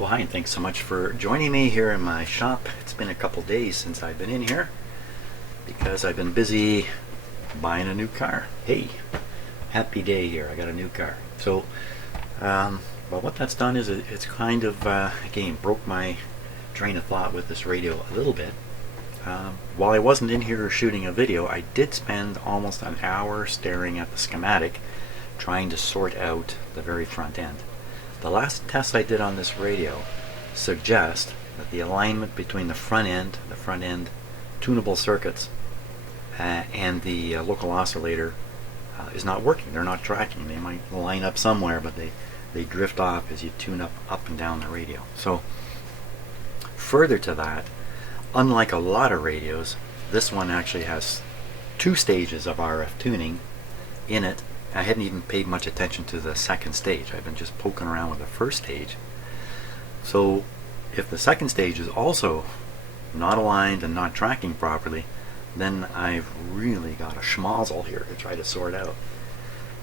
Well, hi, and thanks so much for joining me here in my shop. It's been a couple days since I've been in here because I've been busy buying a new car. Hey, happy day here, I got a new car. So, well, what that's done is it's kind of, again, broke my train of thought with this radio a little bit. While I wasn't in here shooting a video, I did spend almost an hour staring at the schematic, trying to sort out the very front end. The last test I did on this radio suggests that the alignment between the front end tunable circuits and the local oscillator is not working. They're not tracking. They might line up somewhere, but they drift off as you tune up and down the radio. So further to that, unlike a lot of radios, this one actually has two stages of RF tuning in it. I hadn't even paid much attention to the second stage. I've been just poking around with the first stage. So if the second stage is also not aligned and not tracking properly, then I've really got a schmozzle here to try to sort out.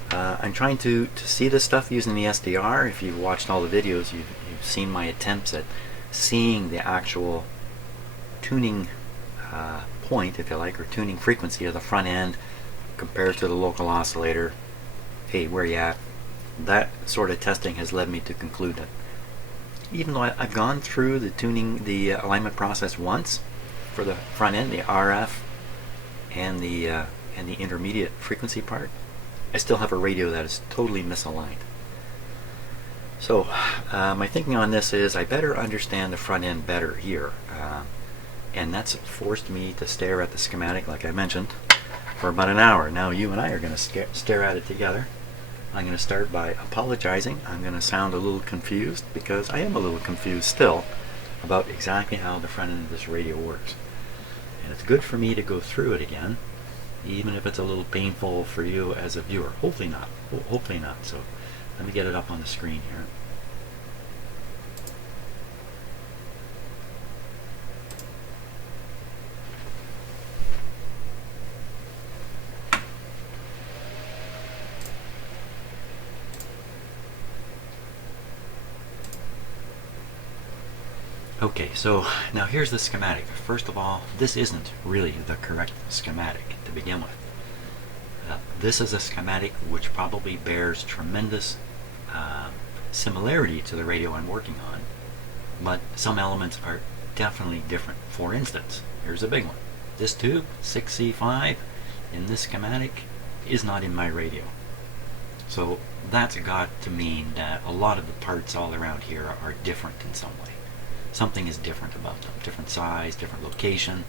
I'm trying to see this stuff using the SDR. If you've watched all the videos, you've seen my attempts at seeing the actual tuning point, if you like, or tuning frequency of the front end compared to the local oscillator. Hey, where you at? That sort of testing has led me to conclude that even though I've gone through the tuning, the alignment process once for the front end, the RF and the intermediate frequency part, I still have a radio that is totally misaligned. So my thinking on this is I better understand the front end better here, and that's forced me to stare at the schematic, like I mentioned, for about an hour. Now you and I are going to stare at it together. I'm going to start by apologizing. I'm going to sound a little confused because I am a little confused still about exactly how the front end of this radio works. And it's good for me to go through it again, even if it's a little painful for you as a viewer. Hopefully not. Hopefully not. So let me get it up on the screen here. Okay, so now here's the schematic. First of all, this isn't really the correct schematic to begin with. This is a schematic which probably bears tremendous similarity to the radio I'm working on, but some elements are definitely different. For instance, here's a big one. This tube, 6C5, in this schematic is not in my radio. So that's got to mean that a lot of the parts all around here are different in some way. Something is different about them. Different size, different location,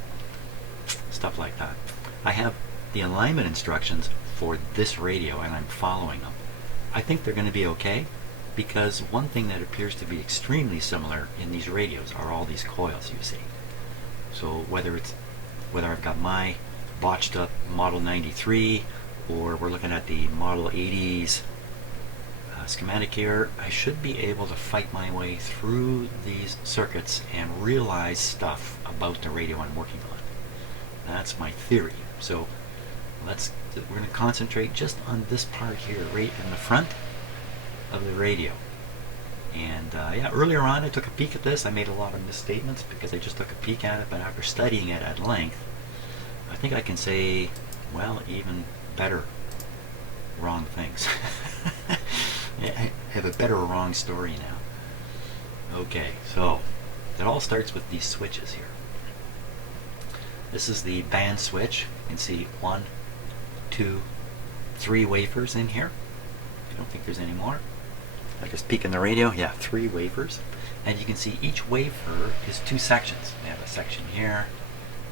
stuff like that. I have the alignment instructions for this radio and I'm following them. I think they're going to be okay because one thing that appears to be extremely similar in these radios are all these coils you see. So whether I've got my botched up Model 93 or we're looking at the Model 80s schematic here, I should be able to fight my way through these circuits and realize stuff about the radio I'm working on. That's my theory. So we're going to concentrate just on this part here, right in the front of the radio. And yeah, earlier on I took a peek at this. I made a lot of misstatements because I just took a peek at it, but after studying it at length, I think I can say, well, even better wrong things. I have a better wrong story now. Okay, so it all starts with these switches here. This is the band switch. You can see 1, 2, 3 wafers in here. I don't think there's any more. I just peek in the radio. Yeah, 3 wafers. And you can see each wafer is 2 sections. We have a section here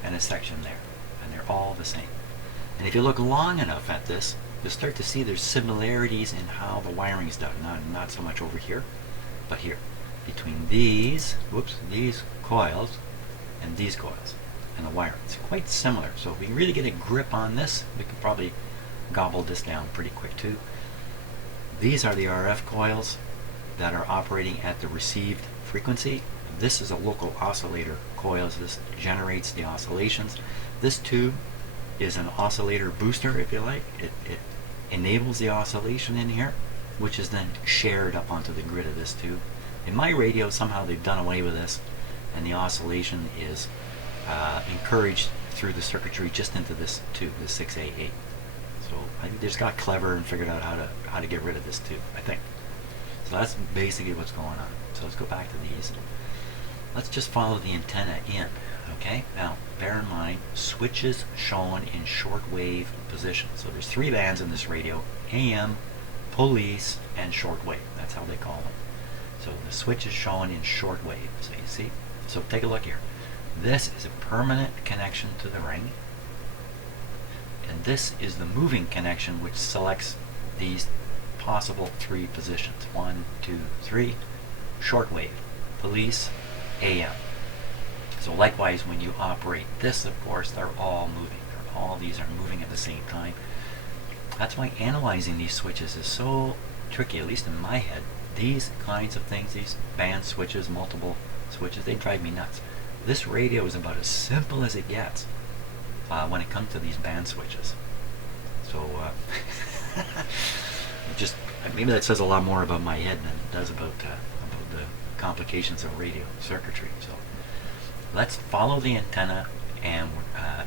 and a section there. And they're all the same. And if you look long enough at this, you'll start to see there's similarities in how the wiring's done. Not so much over here, but here. Between these coils and these coils and the wiring. It's quite similar. So if we really get a grip on this, we can probably gobble this down pretty quick too. These are the RF coils that are operating at the received frequency. This is a local oscillator coil. So this generates the oscillations. This tube is an oscillator booster, if you like. It enables the oscillation in here, which is then shared up onto the grid of this tube. In my radio, somehow they've done away with this, and the oscillation is encouraged through the circuitry just into this tube, the 6A8. So I think they just got clever and figured out how to get rid of this tube, I think. So that's basically what's going on. So let's go back to these. Let's just follow the antenna in. Okay, now bear in mind, switches shown in shortwave position. So there's 3 bands in this radio: AM, police, and shortwave. That's how they call them. So the switch is shown in shortwave. So you see? So take a look here. This is a permanent connection to the ring. And this is the moving connection which selects these possible 3 positions. 1, 2, 3. Shortwave, police, AM. So likewise, when you operate this, of course, they're all moving. All these are moving at the same time. That's why analyzing these switches is so tricky, at least in my head. These kinds of things, these band switches, multiple switches, they drive me nuts. This radio is about as simple as it gets when it comes to these band switches. So just maybe that says a lot more about my head than it does about the complications of radio circuitry. So let's follow the antenna and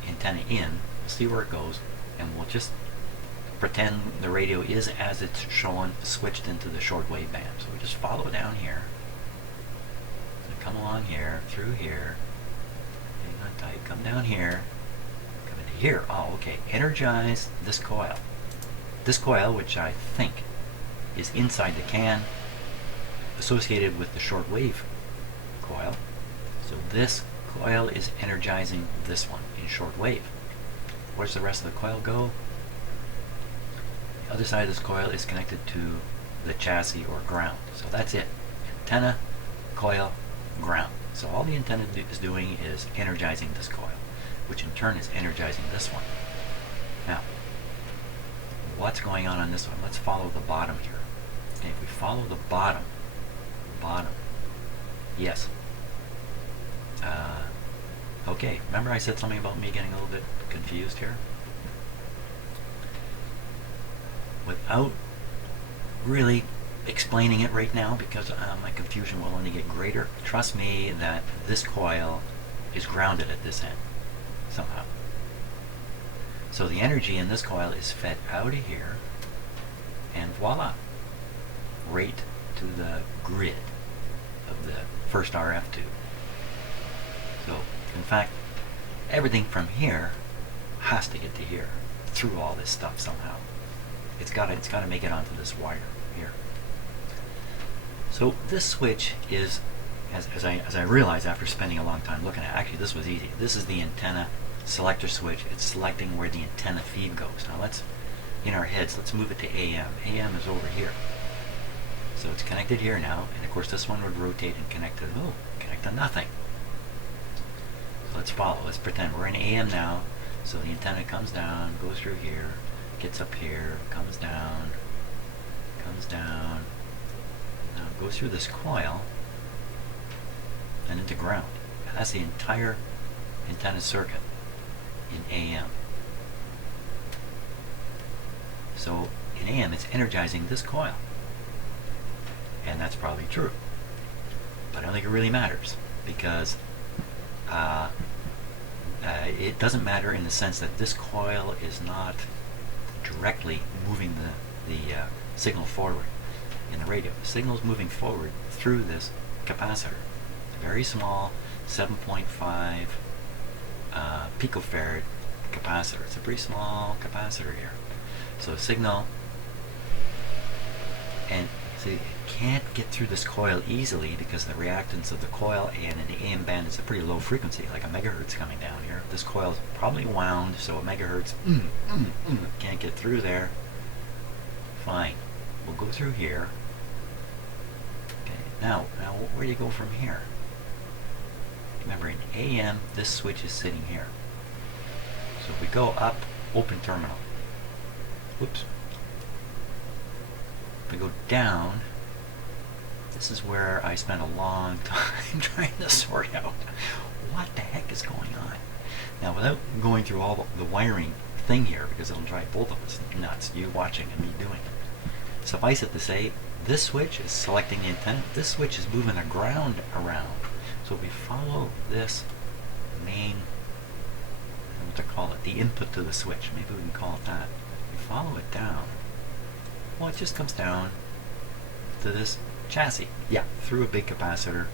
antenna in, see where it goes, and we'll just pretend the radio is as it's shown, switched into the shortwave band. So we just follow down here, and come along here, through here, hang on tight, come down here, come into here. Oh, okay, energize this coil. This coil, which I think is inside the can, associated with the shortwave coil. So this coil is energizing this one in shortwave. Where's the rest of the coil go? The other side of this coil is connected to the chassis or ground. So that's it. Antenna, coil, ground. So all the antenna is doing is energizing this coil, which in turn is energizing this one. Now, what's going on this one? Let's follow the bottom here. Okay, if we follow the bottom, yes. Okay, remember I said something about me getting a little bit confused here? Without really explaining it right now, because my confusion will only get greater, trust me that this coil is grounded at this end somehow. So the energy in this coil is fed out of here, and voila, right to the grid of the first RF tube. So, in fact, everything from here has to get to here through all this stuff somehow. It's got to make it onto this wire here. So this switch is, as I realized after spending a long time looking at it, actually this was easy. This is the antenna selector switch. It's selecting where the antenna feed goes. Now let's, in our heads, let's move it to AM. AM is over here. So it's connected here now, and of course this one would rotate and connect to nothing. So let's follow. Let's pretend we're in AM now. So the antenna comes down, goes through here, gets up here, comes down, now goes through this coil, and into ground. And that's the entire antenna circuit in AM. So in AM it's energizing this coil. And that's probably true. But I don't think it really matters, because it doesn't matter in the sense that this coil is not directly moving the signal forward in the radio. The signal is moving forward through this capacitor. It's a very small 7.5 picofarad capacitor. It's a pretty small capacitor here. So signal, and see, it can't get through this coil easily because the reactance of the coil and in the AM band is a pretty low frequency, like a megahertz coming down here. This coil is probably wound, so a megahertz can't get through there. Fine, we'll go through here. Okay, now where do you go from here? Remember, in AM, this switch is sitting here. So if we go up, open terminal. Whoops. If we go down, this is where I spent a long time trying to sort out what the heck is going on. Now, without going through all the wiring thing here, because it'll drive both of us nuts, you watching and me doing it. Suffice it to say, This switch is selecting the antenna. This switch is moving the ground around. So if we follow this main, I don't know what to call it, the input to the switch, maybe we can call it that. We follow it down. Well, it just comes down to this chassis. Yeah, through a big capacitor.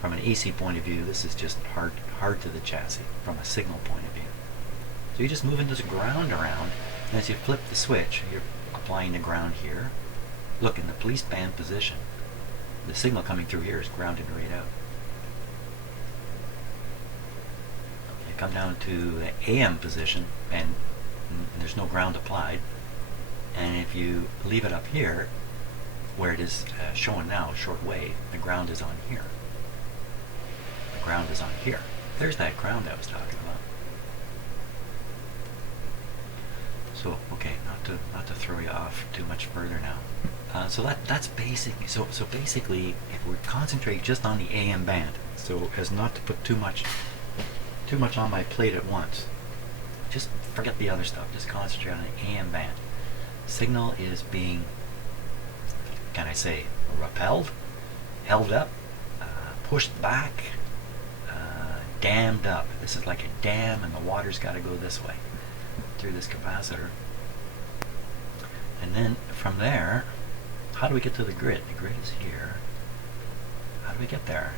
From an AC point of view, this is just hard to the chassis from a signal point of view. So you're just moving this ground around, and as you flip the switch, you're applying the ground here. Look, in the police band position, the signal coming through here is grounded right out. You come down to the AM position, and there's no ground applied. And if you leave it up here, where it is showing now, short wave, the ground is on here. The ground is on here. There's that ground I was talking about. So, okay, not to throw you off too much further now. So that's basic. So basically, if we concentrate just on the AM band, so as not to put too much on my plate at once, just forget the other stuff. Just concentrate on the AM band. Signal is being, can I say, repelled, held up, pushed back, dammed up. This is like a dam, and the water's got to go this way through this capacitor. And then from there, how do we get to the grid? The grid is here. How do we get there?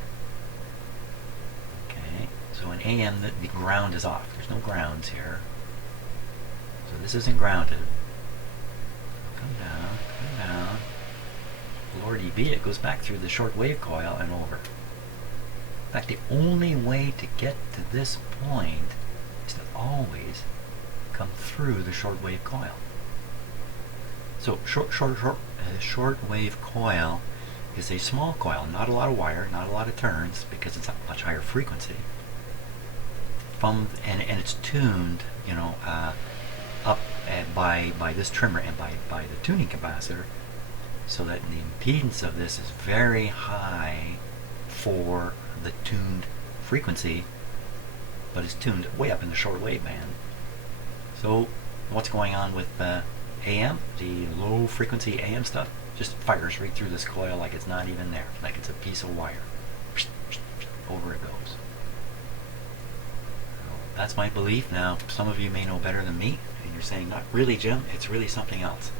Okay, so in AM, the ground is off. There's no grounds here. So this isn't grounded. Come down. Lordy be, it goes back through the short wave coil and over. In fact, the only way to get to this point is to always come through the short wave coil. So short wave coil is a small coil, not a lot of wire, not a lot of turns, because it's a much higher frequency. And it's tuned, up by this trimmer and by the tuning capacitor, so that the impedance of this is very high for the tuned frequency, but it's tuned way up in the short wave band. So what's going on with AM, the low frequency AM stuff, just fires right through this coil like it's not even there, like it's a piece of wire. Over it goes. That's my belief. Now, some of you may know better than me, and you're saying, not really, Jim, it's really something else.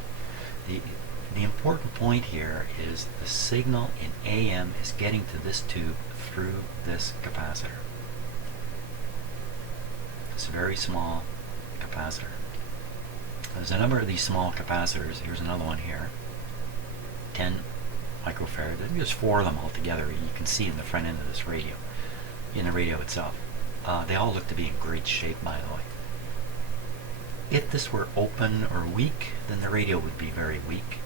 The important point here is the signal in AM is getting to this tube through this capacitor. It's a very small capacitor. There's a number of these small capacitors. Here's another one here. 10 microfarad. There's 4 of them altogether. You can see in the front end of this radio, in the radio itself. They all look to be in great shape, by the way. If this were open or weak, then the radio would be very weak.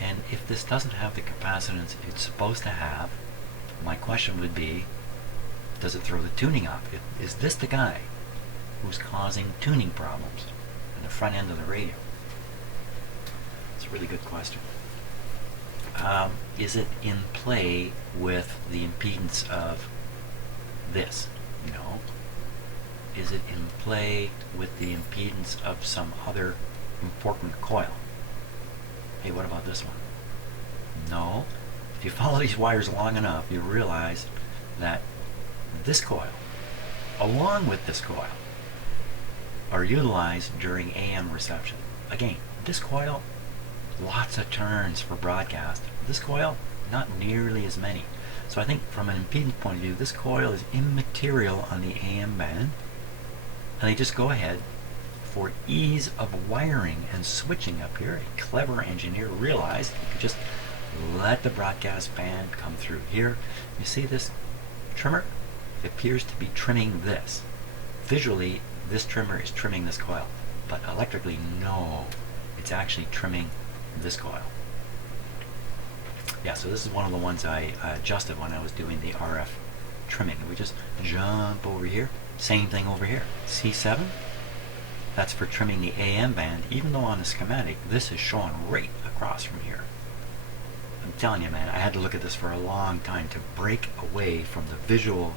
And if this doesn't have the capacitance it's supposed to have, my question would be, does it throw the tuning off? Is this the guy who's causing tuning problems in the front end of the radio? It's a really good question. Is it in play with the impedance of this? No. Is it in play with the impedance of some other important coil? Hey, what about this one? No. If you follow these wires long enough, you realize that this coil, along with this coil, are utilized during AM reception. Again, this coil, lots of turns for broadcast. This coil, not nearly as many. So I think from an impedance point of view, this coil is immaterial on the AM band. And they just go ahead, for ease of wiring and switching up here, a clever engineer realized you could just let the broadcast band come through here. You see this trimmer? It appears to be trimming this. Visually, this trimmer is trimming this coil, but electrically, no. It's actually trimming this coil. Yeah, so this is one of the ones I adjusted when I was doing the RF trimming. We just jump over here. Same thing over here. C7, that's for trimming the AM band, even though on the schematic, this is showing right across from here. I'm telling you, man, I had to look at this for a long time to break away from the visual,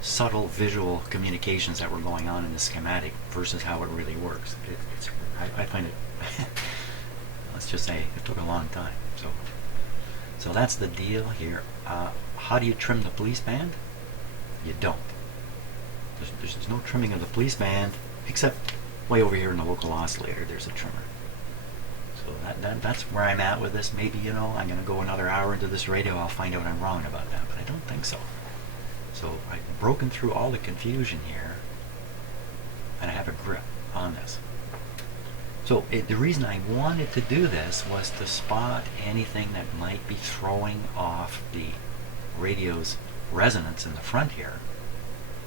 subtle visual communications that were going on in the schematic versus how it really works. I find it let's just say it took a long time. So that's the deal here. How do you trim the police band? You don't. There's no trimming of the police band, except way over here in the local oscillator there's a trimmer. So that's where I'm at with this. Maybe, you know, I'm going to go another hour into this radio, I'll find out I'm wrong about that, but I don't think so. So I've broken through all the confusion here, and I have a grip on this. So the reason I wanted to do this was to spot anything that might be throwing off the radio's resonance in the front here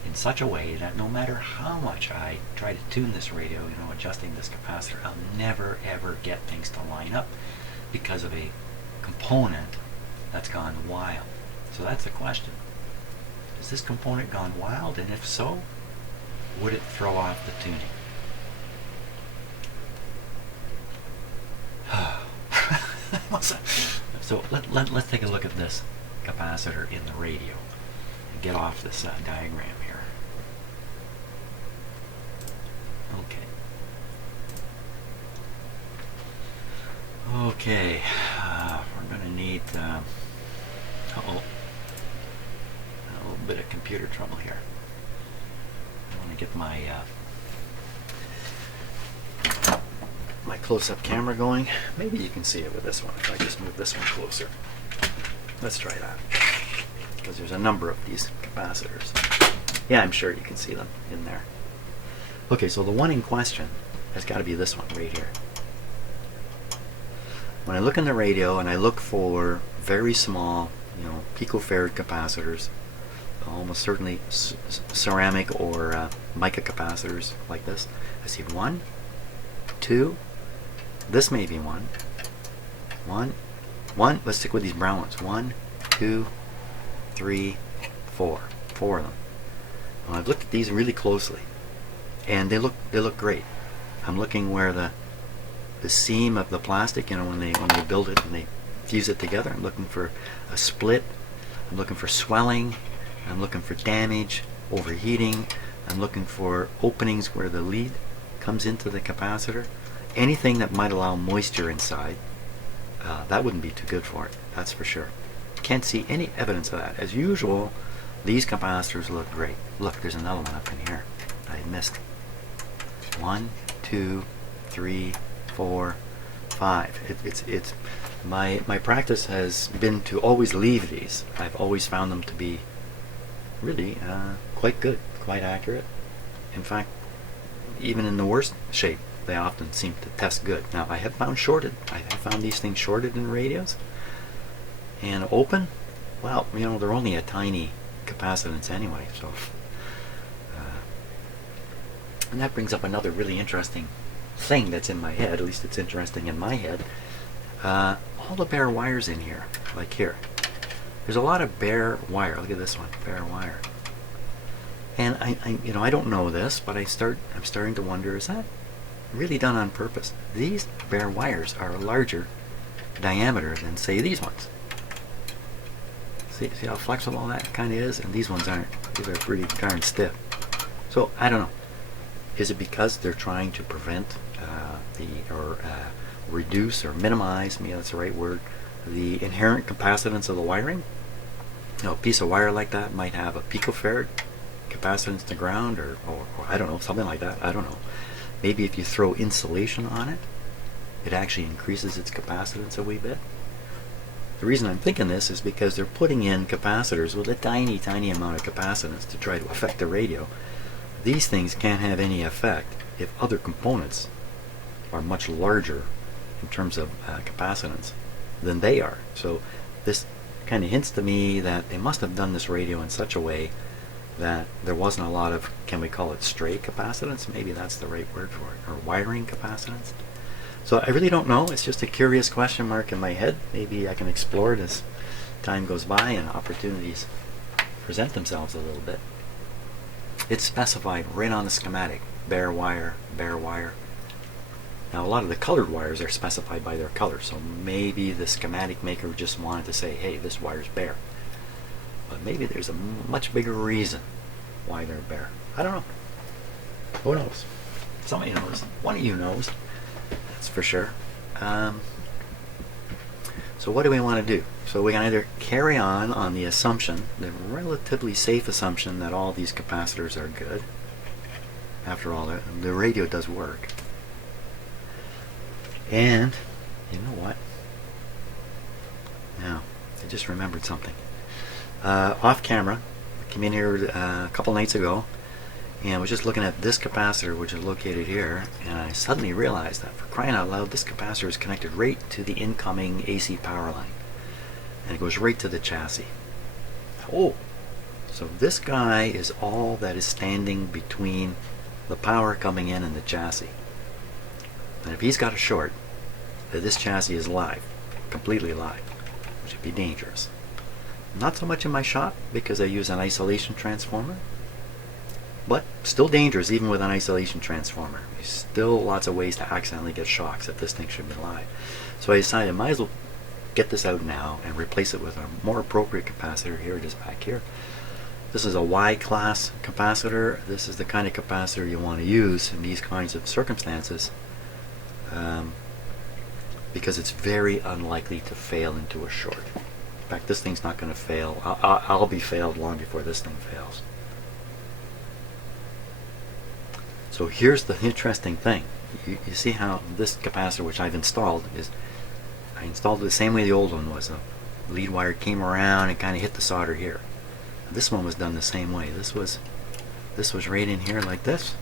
in such a way that no matter how much I try to tune this radio, you know, adjusting this capacitor, I'll never ever get things to line up because of a component that's gone wild. So that's the question. Has this component gone wild? And if so, would it throw off the tuning? So let's take a look at this capacitor in the radio and get off this diagram here. Okay, we're going to need a little bit of computer trouble here. I want to get my my close-up camera going. Maybe you can see it with this one if I just move this one closer. Let's try that, because there's a number of these capacitors. Yeah, I'm sure you can see them in there. Okay, so the one in question has got to be this one right here. When I look in the radio and I look for very small, you know, picofarad capacitors, almost certainly ceramic or mica capacitors like this, I see 1, 2, this may be 1, let's stick with these brown ones, 1, 2, 3, 4 of them. And I've looked at these really closely, and they look great. I'm looking where the seam of the plastic, you know, when they build it and they fuse it together, I'm looking for a split, I'm looking for swelling, I'm looking for damage, overheating, I'm looking for openings where the lead comes into the capacitor. Anything that might allow moisture inside, that wouldn't be too good for it, that's for sure. Can't see any evidence of that. As usual, these capacitors look great. Look, there's another one up in here I missed. 1, 2, 3, 4, 5. It's my practice has been to always leave these. I've always found them to be really quite good, quite accurate. In fact, even in the worst shape, they often seem to test good. Now, I have found shorted. I have found these things shorted in radios. And open, well, you know, they're only a tiny capacitance anyway. So, and that brings up another really interesting thing that's in my head. At least it's interesting in my head. All the bare wires in here, like here. There's a lot of bare wire. Look at this one, bare wire. And I don't know this, but I'm starting to wonder, is that really done on purpose? These bare wires are a larger diameter than, say, these ones. See how flexible that kind of is? And these ones aren't. These are pretty darn stiff. So I don't know. Is it because they're trying to prevent reduce or minimize, maybe that's the right word, the inherent capacitance of the wiring? You know, a piece of wire like that might have a picofarad capacitance to ground, or I don't know, something like that. I don't know. Maybe if you throw insulation on it, it actually increases its capacitance a wee bit. The reason I'm thinking this is because they're putting in capacitors with a tiny, tiny amount of capacitance to try to affect the radio. These things can't have any effect if other components are much larger in terms of capacitance than they are. So this kind of hints to me that they must have done this radio in such a way that there wasn't a lot of, can we call it stray capacitance? Maybe that's the right word for it, or wiring capacitance. So I really don't know. It's just a curious question mark in my head. Maybe I can explore it as time goes by and opportunities present themselves a little bit. It's specified right on the schematic, bare wire, bare wire. Now a lot of the colored wires are specified by their color, so maybe the schematic maker just wanted to say, hey, this wire's bare. But maybe there's a much bigger reason why they're bare. I don't know. Who knows? Somebody knows. One of you knows. That's for sure. So what do we want to do? So we can either carry on the assumption, the relatively safe assumption, that all these capacitors are good. After all, the radio does work. And you know what? Now, I just remembered something. Off camera, I came in here a couple nights ago and was just looking at this capacitor, which is located here, and I suddenly realized that, for crying out loud, this capacitor is connected right to the incoming AC power line, and it goes right to the chassis. Oh, so this guy is all that is standing between the power coming in and the chassis. And if he's got a short, this chassis is live, completely live, which would be dangerous. Not so much in my shop because I use an isolation transformer, but still dangerous even with an isolation transformer. There's still lots of ways to accidentally get shocks if this thing should be live. So I decided I might as well get this out now and replace it with a more appropriate capacitor. Here it is back here. This is a Y-class capacitor. This is the kind of capacitor you want to use in these kinds of circumstances, because it's very unlikely to fail into a short. In fact, this thing's not going to fail. I'll be failed long before this thing fails. So here's the interesting thing. You see how this capacitor, which I've installed, I installed it the same way the old one was. The lead wire came around and kind of hit the solder here. This one was done the same way. This was right in here like this.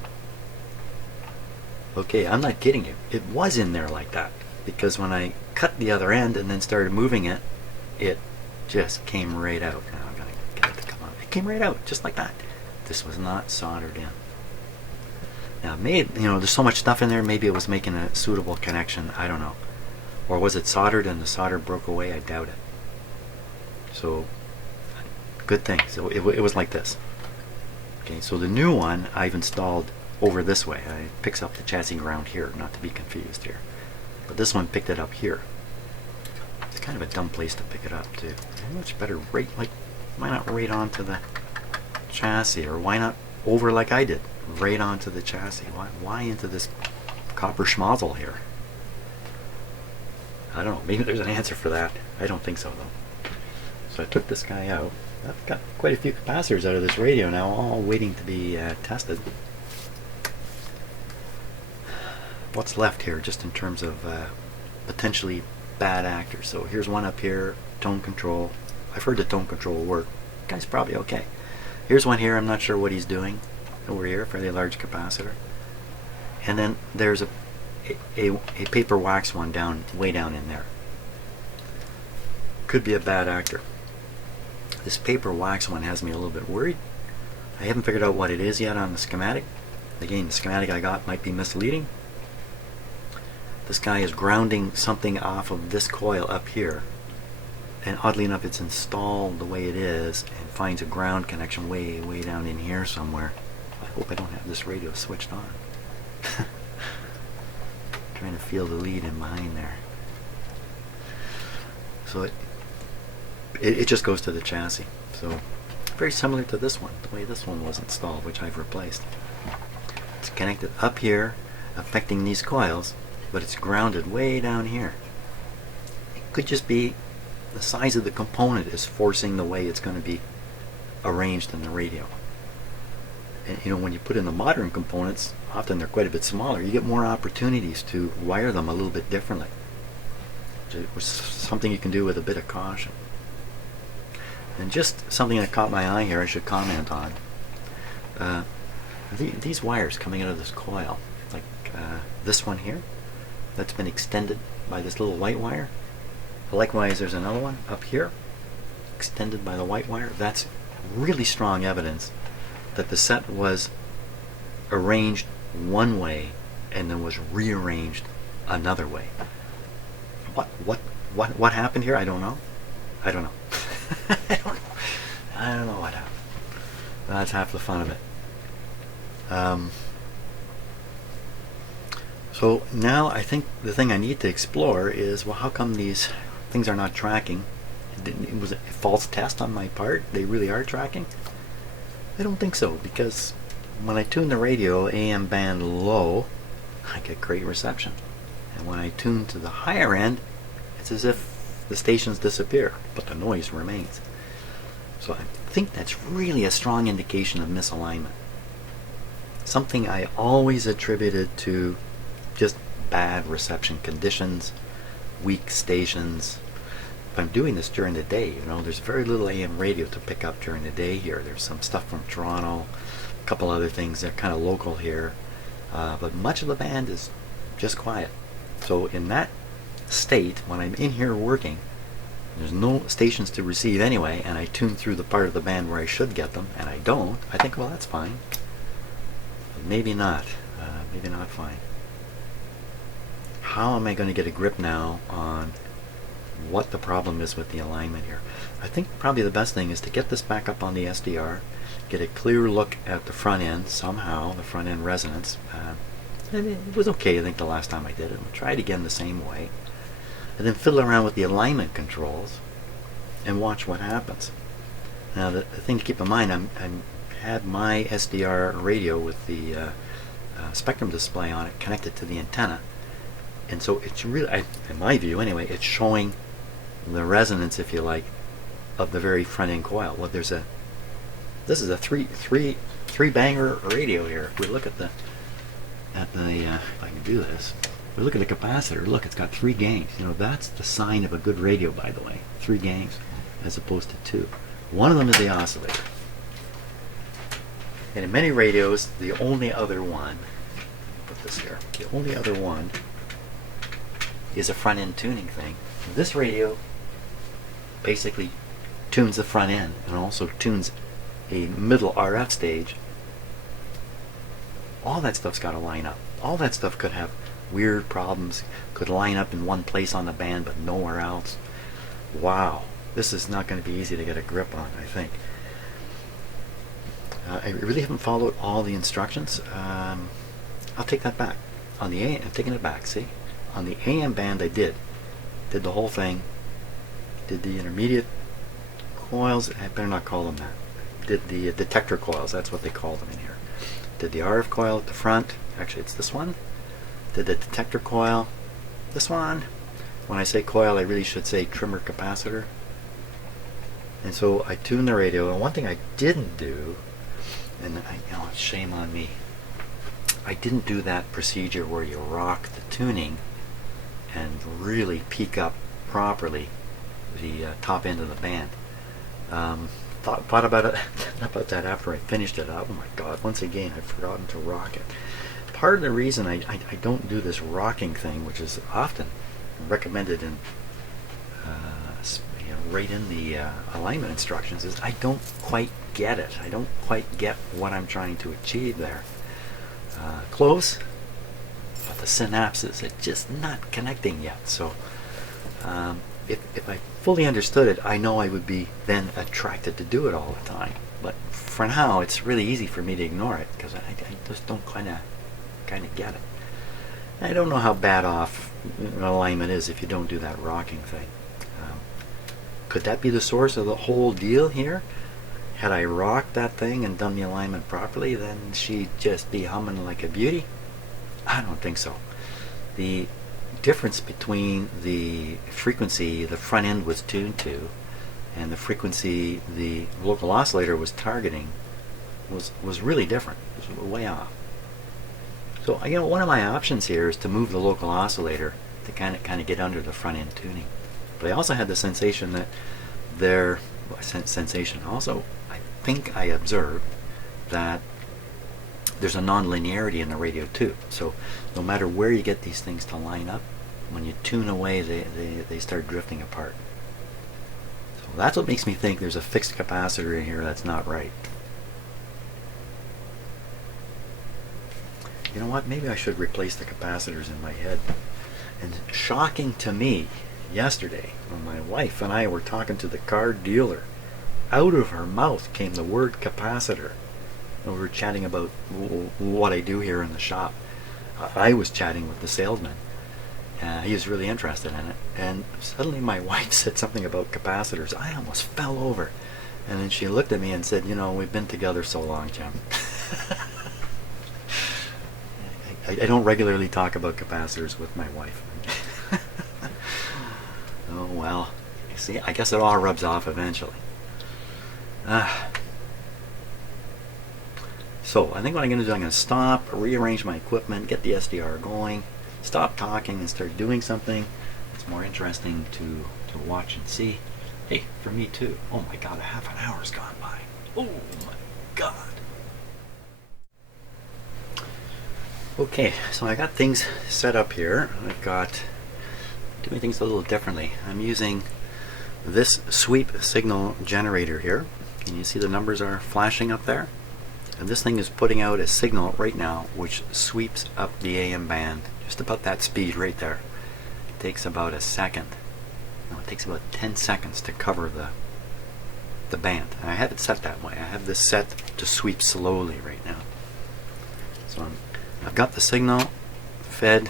Okay, I'm not kidding you. It was in there like that, because when I cut the other end and then started moving it, it just came right out. Now I'm gonna get it to come out. It came right out just like that. This was not soldered in. Now, there's so much stuff in there. Maybe it was making a suitable connection. I don't know. Or was it soldered and the solder broke away? I doubt it. So, good thing. So it was like this. Okay, so the new one I've installed over this way. It picks up the chassis ground here, not to be confused here. But this one picked it up here. It's kind of a dumb place to pick it up too. Much better right, like, why not right onto the chassis, or why not over like I did, right onto the chassis? Why into this copper schmozzle here? I don't know. Maybe there's an answer for that. I don't think so though. So I took this guy out. I've got quite a few capacitors out of this radio now, all waiting to be tested. What's left here, just in terms of potentially bad actors? So here's one up here, tone control. I've heard the tone control will work. Guy's probably okay. Here's one here. I'm not sure what he's doing over here. Fairly large capacitor. And then there's a paper wax one way down in there. Could be a bad actor. This paper wax one has me a little bit worried. I haven't figured out what it is yet on the schematic. Again, the schematic I got might be misleading. This guy is grounding something off of this coil up here, and oddly enough it's installed the way it is and finds a ground connection way down in here somewhere. I hope I don't have this radio switched on. Trying to feel the lead in behind there. So it just goes to the chassis. So very similar to this one, the way this one was installed, which I've replaced. It's connected up here, affecting these coils, but it's grounded way down here. It could just be the size of the component is forcing the way it's going to be arranged in the radio. And when you put in the modern components, often they're quite a bit smaller. You get more opportunities to wire them a little bit differently, which is something you can do with a bit of caution. And just something that caught my eye here I should comment on. These wires coming out of this coil, like this one here, that's been extended by this little white wire. Likewise, there's another one up here, extended by the white wire. That's really strong evidence that the set was arranged one way and then was rearranged another way. What happened here? I don't know. I don't know. I don't know what happened. That's half the fun of it. So now I think the thing I need to explore is, well, how come these things are not tracking? Was it a false test on my part? They really are tracking? I don't think so, because when I tune the radio AM band low, I get great reception. And when I tune to the higher end, it's as if the stations disappear, but the noise remains. So I think that's really a strong indication of misalignment. Something I always attributed to just bad reception conditions, weak stations. If I'm doing this during the day, there's very little AM radio to pick up during the day here. There's some stuff from Toronto, a couple other things that are kind of local here, but much of the band is just quiet. So in that state, when I'm in here working, there's no stations to receive anyway, and I tune through the part of the band where I should get them, and I don't. I think, well, that's fine. But maybe not. Maybe not fine. How am I going to get a grip now on what the problem is with the alignment here? I think probably the best thing is to get this back up on the SDR, get a clear look at the front end somehow, the front end resonance. It was okay, I think, the last time I did it. We'll try it again the same way. And then fiddle around with the alignment controls and watch what happens. Now, the thing to keep in mind, I had my SDR radio with the spectrum display on it connected to the antenna. And so it's really, in my view anyway, it's showing the resonance, if you like, of the very front end coil. Well, this is a three banger radio here. If we look at the if I can do this, we look at the capacitor. Look, it's got 3 gangs. That's the sign of a good radio, by the way. 3 gangs as opposed to 2. One of them is the oscillator. And in many radios, the only other one, put this here, the only other one is a front end tuning thing. This radio basically tunes the front end and also tunes a middle RF stage. All that stuff's got to line up. All that stuff could have weird problems, could line up in one place on the band but nowhere else. Wow, this is not going to be easy to get a grip on, I think. I really haven't followed all the instructions. I'll take that back. On the AM, I'm taking it back, see? On the AM band I did the whole thing, did the intermediate coils, I better not call them that, did the detector coils, that's what they call them in here. Did the RF coil at the front, actually it's this one, did the detector coil, this one. When I say coil, I really should say trimmer capacitor. And so I tuned the radio, and one thing I didn't do, and shame on me, I didn't do that procedure where you rock the tuning and really peak up properly the top end of the band. Thought about that after I finished it. Oh my God, once again I've forgotten to rock it. Part of the reason I don't do this rocking thing, which is often recommended in right in the alignment instructions, is I don't quite get it. I don't quite get what I'm trying to achieve there. Close, but the synapses are just not connecting yet. So if I fully understood it, I know I would be then attracted to do it all the time. But for now, it's really easy for me to ignore it because I just don't kind of get it. I don't know how bad off alignment is if you don't do that rocking thing. Could that be the source of the whole deal here? Had I rocked that thing and done the alignment properly, then she'd just be humming like a beauty? I don't think so. The difference between the frequency the front end was tuned to and the frequency the local oscillator was targeting was really different. It was way off. So one of my options here is to move the local oscillator to kind of get under the front end tuning. But I also had the sensation that also I think I observed that there's a non-linearity in the radio too. So no matter where you get these things to line up, when you tune away, they start drifting apart. So that's what makes me think there's a fixed capacitor in here that's not right. You know what? Maybe I should replace the capacitors in my head. And shocking to me, yesterday, when my wife and I were talking to the car dealer, out of her mouth came the word capacitor. And we were chatting about what I do here in the shop. I was chatting with the salesman. He was really interested in it. And suddenly my wife said something about capacitors. I almost fell over. And then she looked at me and said, we've been together so long, Jim. I don't regularly talk about capacitors with my wife. Oh well. See, I guess it all rubs off eventually. So I think what I'm going to do, I'm going to stop, rearrange my equipment, get the SDR going, stop talking and start doing something that's more interesting to watch and see. Hey, for me too. Oh my god, a half an hour's gone by. Oh my god. Okay, so I got things set up here. I've got doing things a little differently. I'm using this sweep signal generator here. Can you see the numbers are flashing up there? And this thing is putting out a signal right now which sweeps up the AM band just about that speed right there. It takes about a second. No, it takes about 10 seconds to cover the band. And I have it set that way. I have this set to sweep slowly right now. So I've got the signal fed,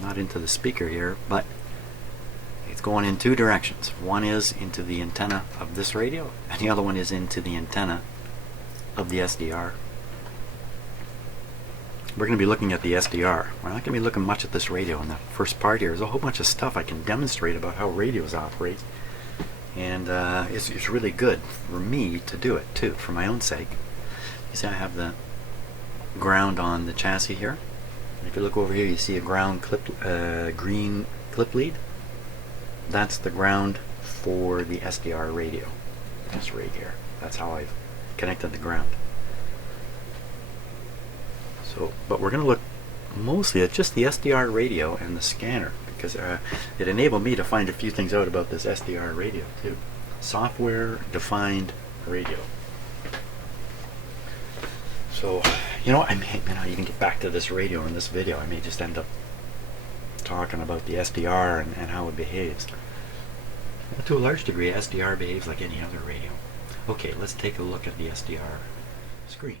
not into the speaker here, but it's going in two directions. One is into the antenna of this radio, and the other one is into the antenna of the SDR. We're going to be looking at the SDR. We're not going to be looking much at this radio in the first part here. There's a whole bunch of stuff I can demonstrate about how radios operate, and it's really good for me to do it too, for my own sake. You see I have the ground on the chassis here. If you look over here, you see a ground green clip lead. That's the ground for the SDR radio. Just right here. That's how I've connected the ground. So, but we're going to look mostly at just the SDR radio and the scanner, because it enabled me to find a few things out about this SDR radio too. Software defined radio. So, I may not even get back to this radio in this video. I may just end up talking about the SDR and how it behaves. Well, to a large degree, SDR behaves like any other radio. Okay, let's take a look at the SDR screen.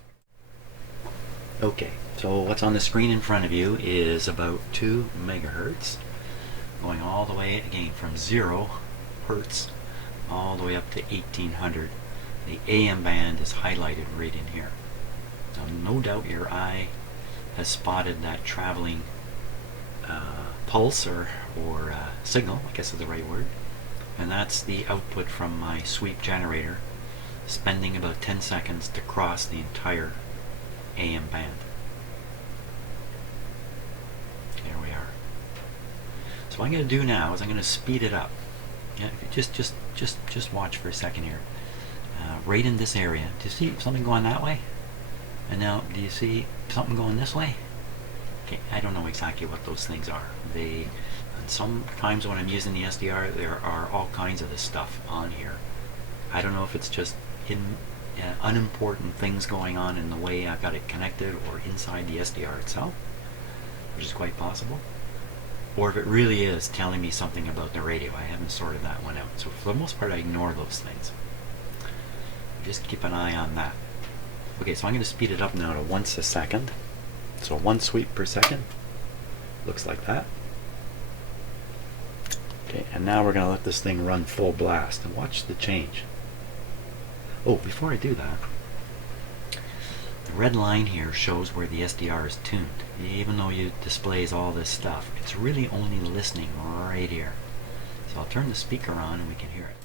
Okay, so what's on the screen in front of you is about 2 megahertz, going all the way, again, from 0 hertz all the way up to 1800. The AM band is highlighted right in here. Now, no doubt your eye has spotted that traveling pulse or signal, I guess is the right word, and that's the output from my sweep generator, spending about 10 seconds to cross the entire AM band. Here we are. So what I'm going to do now is I'm going to speed it up. Yeah, just watch for a second here. Right in this area. Do you see something going that way? And now, do you see something going this way? Okay, I don't know exactly what those things are. And sometimes when I'm using the SDR, there are all kinds of this stuff on here. I don't know if it's just unimportant things going on in the way I've got it connected or inside the SDR itself, which is quite possible, or if it really is telling me something about the radio. I haven't sorted that one out. So for the most part, I ignore those things. Just keep an eye on that. Okay, so I'm going to speed it up now to once a second. So 1 sweep per second. Looks like that. Okay, and now we're going to let this thing run full blast and watch the change. Oh, before I do that, the red line here shows where the SDR is tuned. Even though it displays all this stuff, it's really only listening right here. So I'll turn the speaker on and we can hear it.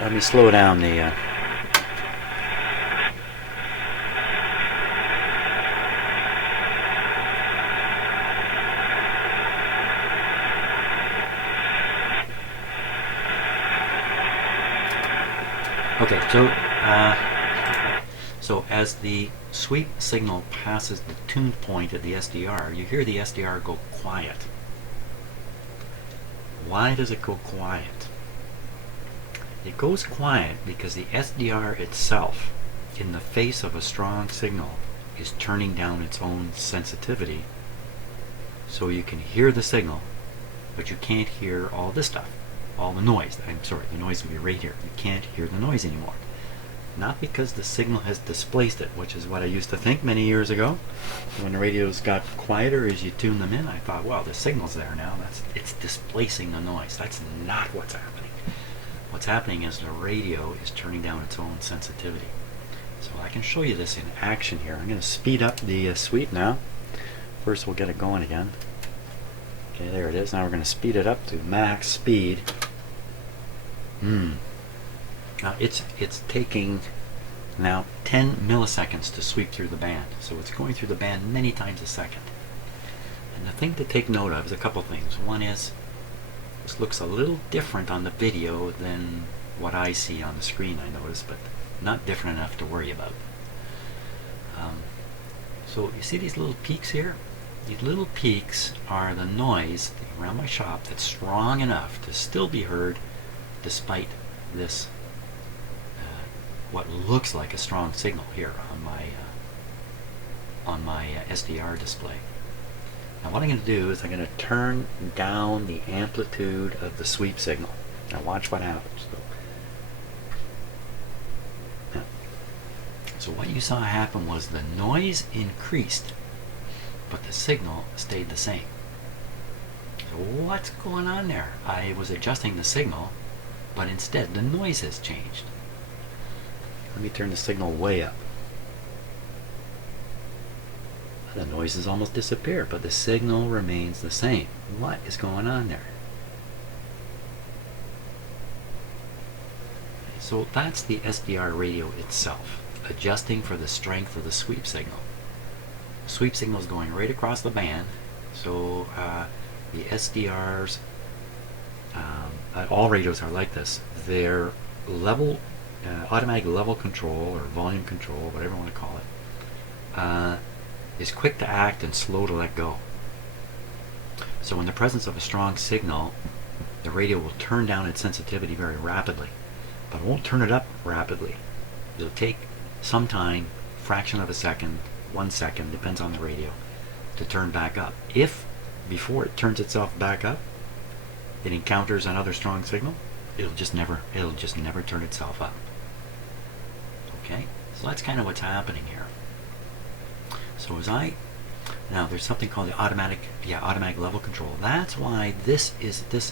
Let me slow down the Okay, so as the sweep signal passes the tune point of the SDR, you hear the SDR go quiet. Why does it go quiet? It goes quiet because the SDR itself, in the face of a strong signal, is turning down its own sensitivity, so you can hear the signal, but you can't hear all this stuff. All the noise. I'm sorry, the noise will be right here. You can't hear the noise anymore. Not because the signal has displaced it, which is what I used to think many years ago. When the radios got quieter as you tune them in, I thought, well, the signal's there now. It's displacing the noise. That's not what's happening. What's happening is the radio is turning down its own sensitivity. So I can show you this in action here. I'm going to speed up the sweep now. First we'll get it going again. Okay, there it is. Now we're going to speed it up to max speed. Now it's taking now 10 milliseconds to sweep through the band. So it's going through the band many times a second. And the thing to take note of is a couple things. One is, this looks a little different on the video than what I see on the screen, I notice, but not different enough to worry about. So you see these little peaks here? These little peaks are the noise around my shop that's strong enough to still be heard despite this what looks like a strong signal here on my SDR display. Now what I'm going to do is I'm going to turn down the amplitude of the sweep signal. Now watch what happens. So what you saw happen was the noise increased, but the signal stayed the same. So what's going on there? I was adjusting the signal, but instead the noise has changed. Let me turn the signal way up. The noise has almost disappeared, but the signal remains the same. What is going on there? So that's the SDR radio itself, adjusting for the strength of the sweep signal. The sweep signal is going right across the band, so the SDRs, all radios are like this. Their level, automatic level control or volume control, whatever you want to call it, is quick to act and slow to let go. So in the presence of a strong signal, the radio will turn down its sensitivity very rapidly, but it won't turn it up rapidly. It'll take some time, fraction of a second, 1 second, depends on the radio, to turn back up. If before it turns itself back up, it encounters another strong signal, it'll just never turn itself up. Okay, so that's kind of what's happening here. So now there's something called the automatic level control. That's why this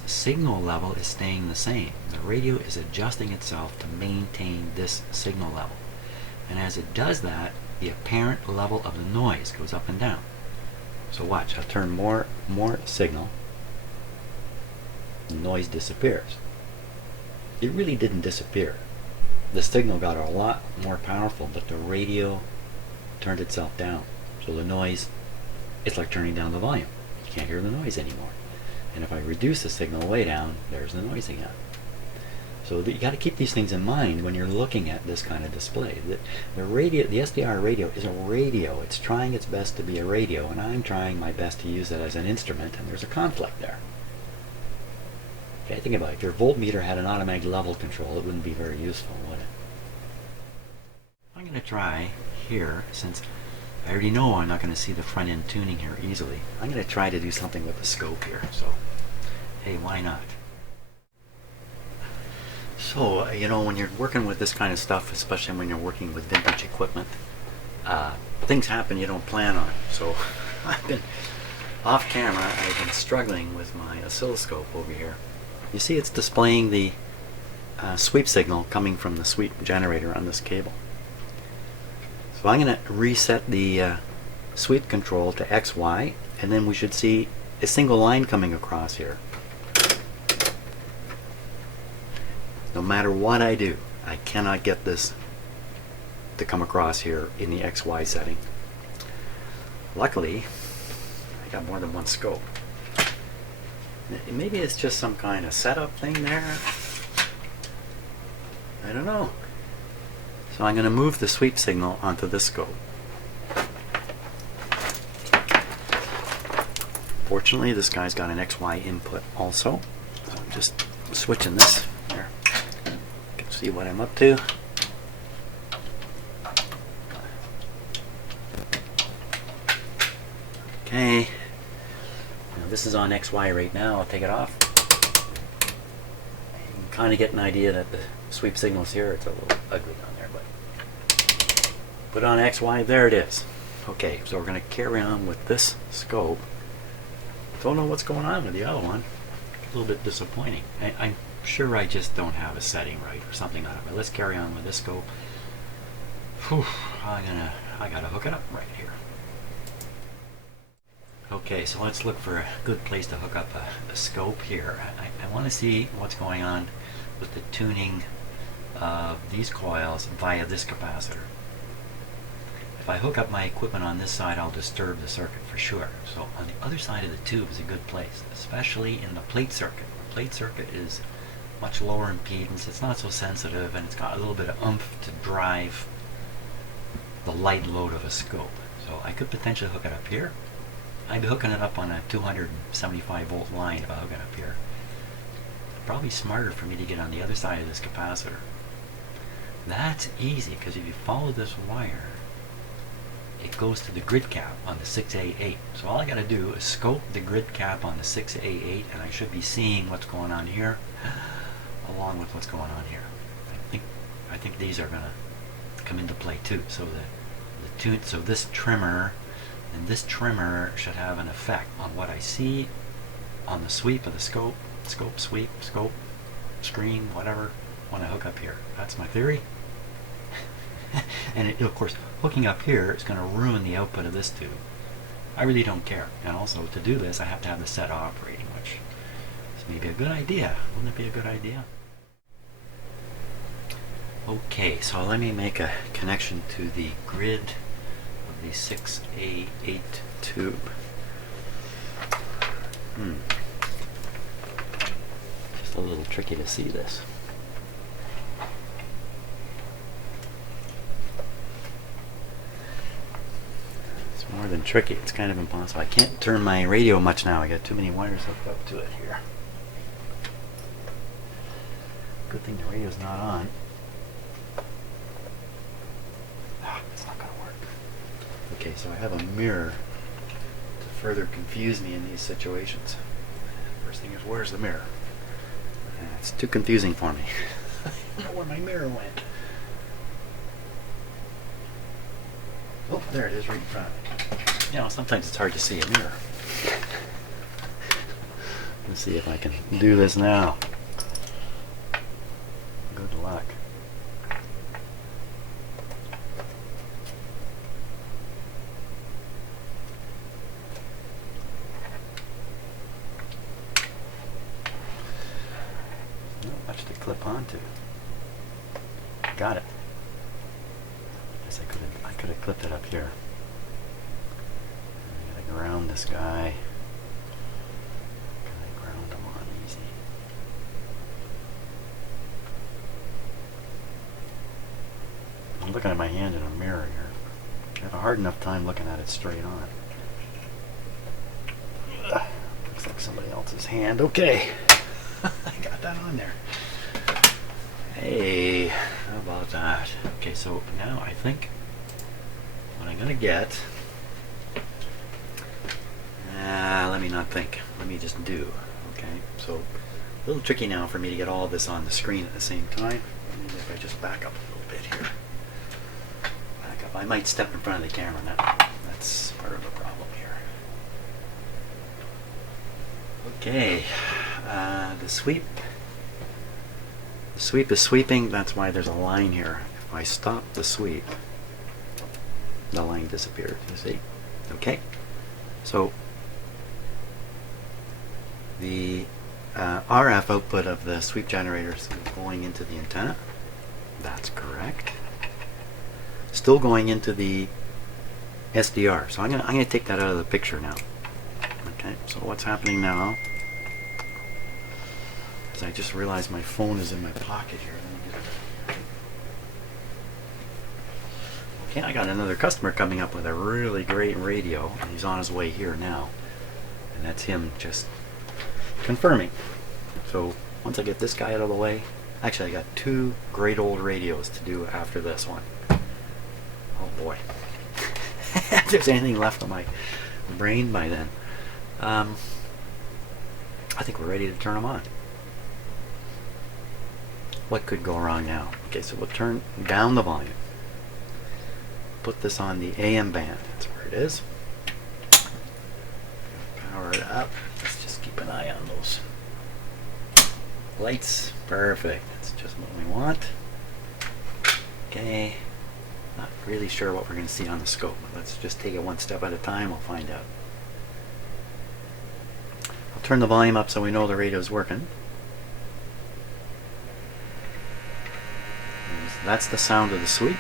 signal level is staying the same. The radio is adjusting itself to maintain this signal level. And as it does that, the apparent level of the noise goes up and down. So watch, I'll turn more signal. The noise disappears. It really didn't disappear. The signal got a lot more powerful, but the radio turned itself down. So the noise, it's like turning down the volume. You can't hear the noise anymore. And if I reduce the signal way down, there's the noise again. So you got to keep these things in mind when you're looking at this kind of display. The SDR radio is a radio. It's trying its best to be a radio, and I'm trying my best to use it as an instrument, and there's a conflict there. Okay, think about it. If your voltmeter had an automatic level control, it wouldn't be very useful, would it? I'm going to try here, since I already know I'm not going to see the front end tuning here easily. I'm going to try to do something with the scope here. So, hey, why not? So, you know, when you're working with this kind of stuff, especially when you're working with vintage equipment, things happen you don't plan on. So, I've been off camera, I've been struggling with my oscilloscope over here. You see it's displaying the sweep signal coming from the sweep generator on this cable. So I'm going to reset the sweep control to XY, and then we should see a single line coming across here. No matter what I do, I cannot get this to come across here in the XY setting. Luckily, I got more than one scope. Maybe it's just some kind of setup thing there. I don't know. So I'm going to move the sweep signal onto this scope. Fortunately, this guy's got an XY input also. So I'm just switching this there. You can see what I'm up to. Okay. Now this is on XY right now. I'll take it off. You can kind of get an idea that the sweep signal's here. It's a little ugly on there, but put on XY, there it is. Okay, so we're going to carry on with this scope. Don't know what's going on with the other one. A little bit disappointing. I'm sure I just don't have a setting right or something on it. But let's carry on with this scope. Whew, I gotta hook it up right here. Okay, so let's look for a good place to hook up a scope here. I want to see what's going on with the tuning of these coils via this capacitor. If I hook up my equipment on this side, I'll disturb the circuit for sure. So on the other side of the tube is a good place, especially in the plate circuit. The plate circuit is much lower impedance, it's not so sensitive, and it's got a little bit of oomph to drive the light load of a scope. So I could potentially hook it up here. I'd be hooking it up on a 275 volt line if I hook it up here. Probably smarter for me to get on the other side of this capacitor. That's easy, because if you follow this wire, it goes to the grid cap on the 6A8. So all I got to do is scope the grid cap on the 6A8, and I should be seeing what's going on here along with what's going on here. I think these are going to come into play too. So so this trimmer and this trimmer should have an effect on what I see on the sweep of the scope, sweep, scope, screen, whatever, when I hook up here. That's my theory. And of course, hooking up here is going to ruin the output of this tube. I really don't care. And also, to do this, I have to have the set operating, which is maybe a good idea. Wouldn't it be a good idea? Okay, so let me make a connection to the grid of the 6A8 tube. Just a little tricky to see this. It's more than tricky, it's kind of impossible. I can't turn my radio much now, I got too many wires hooked up to it here. Good thing the radio's not on. It's not going to work. Okay, so I have a mirror to further confuse me in these situations. First thing is, where's the mirror? It's too confusing for me. I don't know where my mirror went. Oh, there it is, right in front of me. You know, sometimes it's hard to see a mirror. Let's see if I can do this now. Good luck. Not much to clip onto. Got it. Guess I could have clipped it up here. I gotta ground this guy. Gotta ground him on easy. I'm looking at my hand in a mirror here. I have a hard enough time looking at it straight on. Looks like somebody else's hand. Okay. I got that on there. Hey, how about that? Okay, so now I think what I'm gonna get, let me not think, let me just do. Okay, so a little tricky now for me to get all of this on the screen at the same time. Maybe if I just back up a little bit here. Back up. I might step in front of the camera now. That's part of the problem here. Okay, the sweep is sweeping, that's why there's a line here. If I stop the sweep, the line disappears, you see? Okay, so the RF output of the sweep generator is going into the antenna. That's correct. Still going into the SDR. So I'm gonna take that out of the picture now. Okay, so what's happening now? As I just realized my phone is in my pocket here. Okay, I got another customer coming up with a really great radio, and he's on his way here now. And that's him just confirming. So once I get this guy out of the way, actually I got two great old radios to do after this one. Oh boy. If there's anything left on my brain by then. I think we're ready to turn them on. What could go wrong now? Okay, so we'll turn down the volume. Put this on the AM band. That's where it is. Power it up. Let's just keep an eye on those lights. Perfect. That's just what we want. Okay. Not really sure what we're going to see on the scope, but let's just take it one step at a time. We'll find out. turn the volume up so we know the radio is working. That's the sound of the sweep.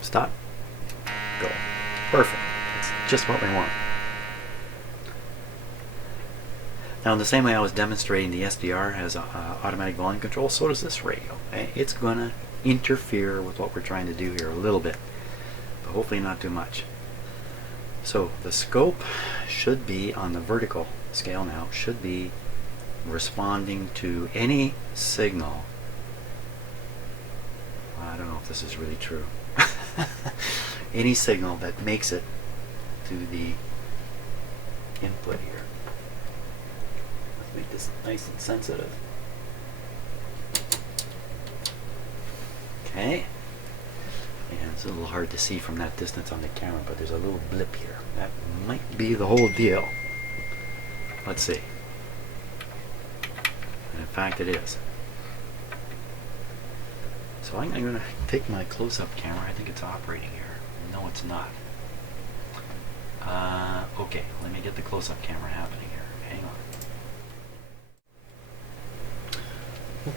Stop. Go. Perfect. That's just what we want. Now, in the same way I was demonstrating the SDR has automatic volume control, so does this radio. It's going to interfere with what we're trying to do here a little bit, but hopefully not too much. So the scope should be on the vertical scale now, should be responding to any signal. I don't know if this is really true. Any signal that makes it to the input here. Let's make this nice and sensitive. Okay. And it's a little hard to see from that distance on the camera, but there's a little blip here. That might be the whole deal. Let's see. And in fact, it is. So I'm going to take my close-up camera. I think it's operating here. No, it's not. Okay, let me get the close-up camera happening here. Hang on.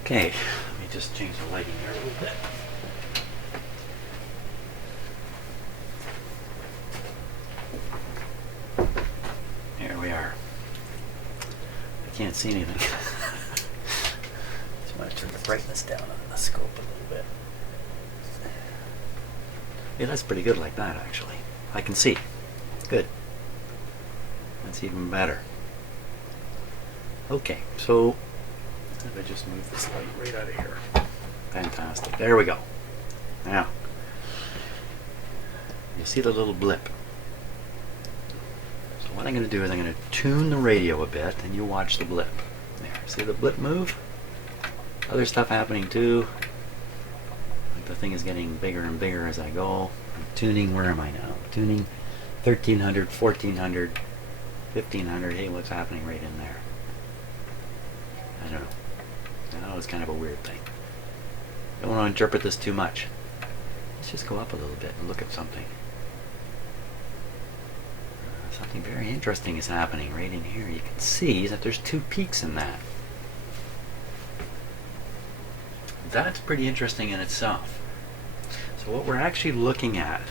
Okay, let me just change the lighting here a little bit. Here we are. I can't see anything. So I'm going to turn the brightness down on the scope a little bit. Yeah, that's pretty good like that, actually. I can see. Good. That's even better. Okay, so if I just move this light right out of here. Fantastic. There we go. Now, you see the little blip. So what I'm going to do is I'm going to tune the radio a bit, and you watch the blip. There. See the blip move? Other stuff happening too. The thing is getting bigger and bigger as I go. I'm tuning, where am I now? I'm tuning 1300, 1400, 1500. Hey, what's happening right in there? I don't know. It's kind of a weird thing. Don't want to interpret this too much. Let's just go up a little bit and look at something. Something very interesting is happening right in here. You can see that there's two peaks in that. That's pretty interesting in itself. So what we're actually looking at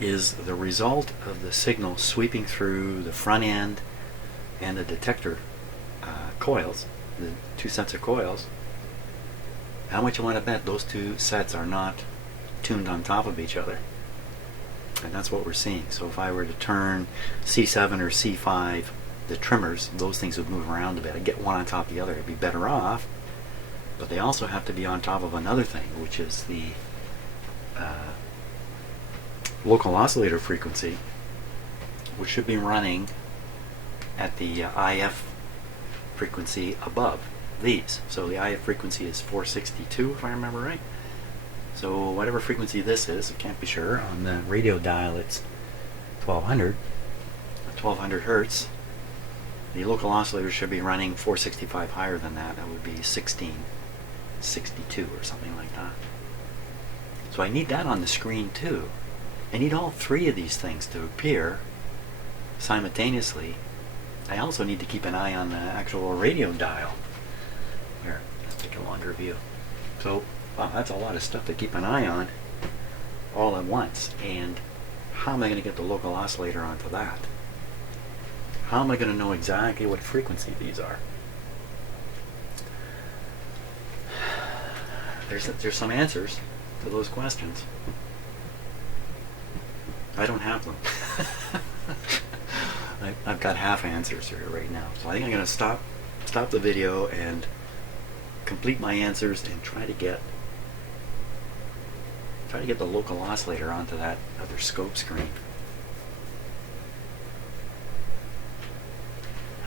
is the result of the signal sweeping through the front end and the detector coils, the two sets of coils. How much you want to bet those two sets are not tuned on top of each other? And that's what we're seeing. So if I were to turn C7 or C5, the trimmers, those things would move around a bit. I'd get one on top of the other. It'd be better off. But they also have to be on top of another thing, which is the local oscillator frequency, which should be running at the IF frequency above these. So the IF frequency is 462, if I remember right. So whatever frequency this is, I can't be sure. On the radio dial, it's 1200 hertz. The local oscillator should be running 465 higher than that. That would be 1662 or something like that. So I need that on the screen too. I need all three of these things to appear simultaneously. I also need to keep an eye on the actual radio dial. Here, let's take a longer view. So, wow, that's a lot of stuff to keep an eye on all at once. And how am I going to get the local oscillator onto that? How am I going to know exactly what frequency these are? There's some answers to those questions. I don't have them. I've got half answers here right now. So I think I'm going to stop the video and complete my answers and try to get the local oscillator onto that other scope screen.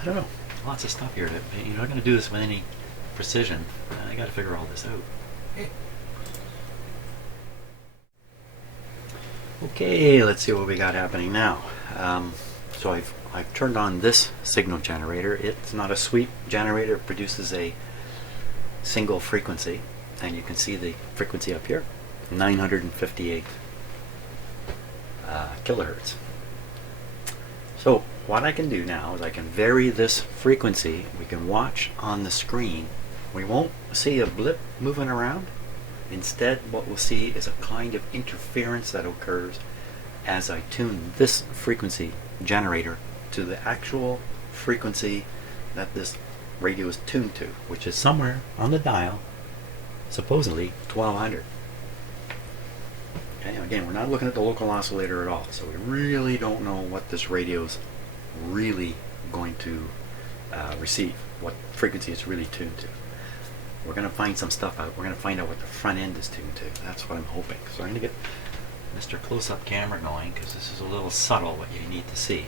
I don't know. Lots of stuff here. You're not going to do this with any precision. I got to figure all this out. Okay, let's see what we got happening now. So I've turned on this signal generator. It's not a sweep generator. It produces a single frequency, and you can see the frequency up here, 958 kilohertz. So what I can do now is I can vary this frequency. We can watch on the screen. We won't see a blip moving around. Instead, what we'll see is a kind of interference that occurs as I tune this frequency generator to the actual frequency that this radio is tuned to, which is somewhere on the dial, supposedly 1200. Okay, again, we're not looking at the local oscillator at all, so we really don't know what this radio is really going to receive, what frequency it's really tuned to. We're going to find some stuff out. We're going to find out what the front end is tuned to. That's what I'm hoping. So I'm going to get Mr. Close-Up camera going, because this is a little subtle what you need to see.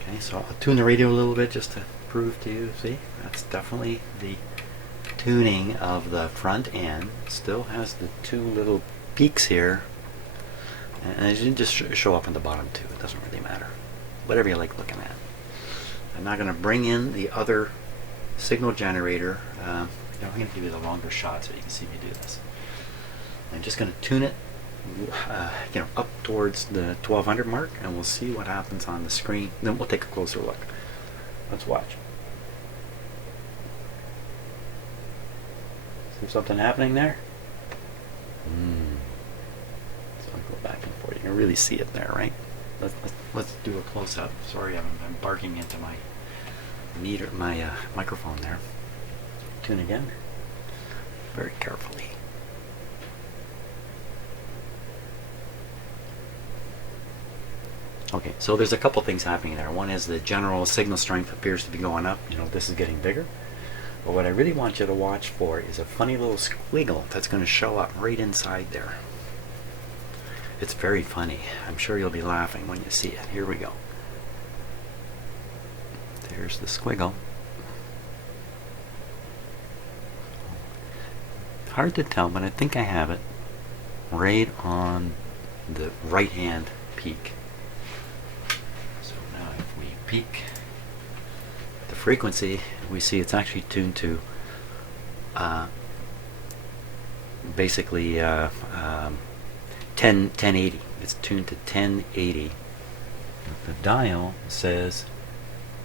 Okay, so I'll tune the radio a little bit just to prove to you. See, that's definitely the tuning of the front end. Still has the two little peaks here, and it didn't just show up on the bottom too. It doesn't really matter. Whatever you like looking at. I'm not going to bring in the other signal generator. I'm going to give you the longer shot so you can see me do this. I'm just going to tune it up towards the 1200 mark, and we'll see what happens on the screen. Then we'll take a closer look. Let's watch. See something happening there? So I'll go back and forth. You can really see it there, right? Let's do a close-up. Sorry, I'm barking into my microphone there. Tune again. Very carefully. Okay, so there's a couple things happening there. One is the general signal strength appears to be going up. This is getting bigger. But what I really want you to watch for is a funny little squiggle that's going to show up right inside there. It's very funny. I'm sure you'll be laughing when you see it. Here we go. There's the squiggle. Hard to tell, but I think I have it right on the right hand peak. So now if we peak the frequency, we see it's actually tuned to basically 1080. It's tuned to 1080. The dial says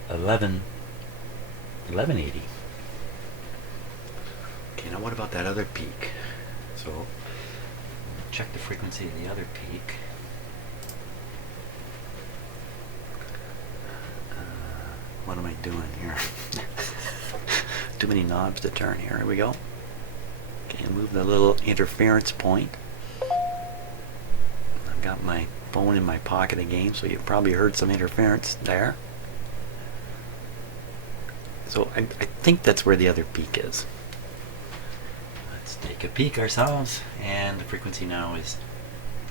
1180. Okay, now what about that other peak? So check the frequency of the other peak. What am I doing here? Too many knobs to turn here. Here we go. Okay, move the little interference point. I've got my phone in my pocket again, so you probably heard some interference there. So I think that's where the other peak is. Let's take a peek ourselves, and the frequency now is